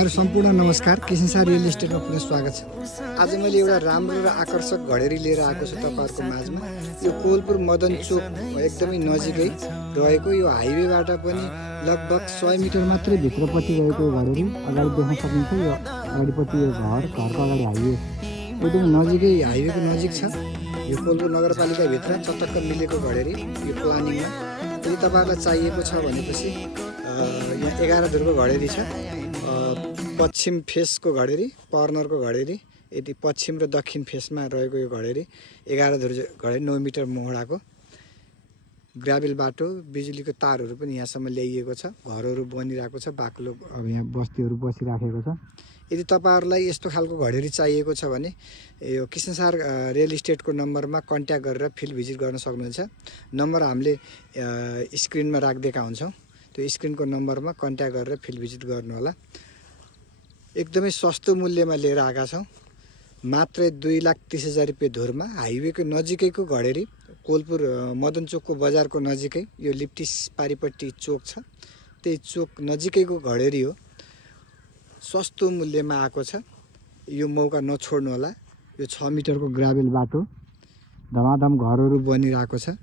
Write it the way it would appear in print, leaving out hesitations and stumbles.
यहाँहरु सम्पूर्ण नमस्कार। किसिनसार रियल इस्टेटमा पुनः स्वागत छ। आज मैले एउटा राम्रो र आकर्षक घडेरी लिएर आएको छु तपाईहरुको माझमा। यो कोलपुर मदन चोक एकदमै नजिकै रहेको यो हाइवेबाट पनि लगभग 100 मिटर मात्रै भित्रपट्टि रहेको घडेरी अगाडि देख्न सकिन्छ। यो अगाडिपट्टि यो घरको अगाडि हाइवे एकदमै नजिकै हाइवेको नजिक छ। यो कोलपुर नगरपालिका भित्र चटक्क मिलेको घडेरी यो प्लानिङमा। यदि तपाईहरुलाई चाहिएको छ भनेपछि यहाँ 11 धुरको घडेरी छ। पश्चिम फेसको घडेरी, कर्नरको घडेरी, यदि पश्चिम र दक्षिण फेसमा रहेको यो घडेरी 11 धुर घडेरी 9 मिटर मोहडाको ग्राभेल बाटो, बिजुलीको तारहरू पनि यहाँसम्म ल्याइएको छ। घरहरू बनिरहेको छ, बाक्लो अब यहाँ बस्तीहरू बसिराखेको छ। यदि तपाईहरुलाई यस्तो खालको घडेरी चाहिएको छ भने यो किसिनसार रियल इस्टेटको नम्बरमा कन्ट्याक्ट गरेर फिल्ड भिजिट गर्न सक्नुहुन्छ। नम्बर हामीले स्क्रिनमा राखिदिएका हुन्छौँ। त्यो स्क्रिनको नम्बरमा कन्ट्याक्ट गरेर फिल्ड भिजिट गर्नु होला। एकदमै सस्तो मूल्यमा लिएर आएका छौँ। मात्र 2,30,000 रुपैयाँ धुरमा हाइवेको नजिकैको घडेरी, कोलपुर मदन चोकको बजारको नजिकै यो लिप्टिस पारिपट्टि चोक छ, त्यही चोक नजिकैको घडेरी हो। सस्तो मूल्यमा आएको छ। यो मौका नछोड्नु होला। यो 6 मिटरको ग्राभेल बाटो, धमाधम घरहरू बनिरहेको छ।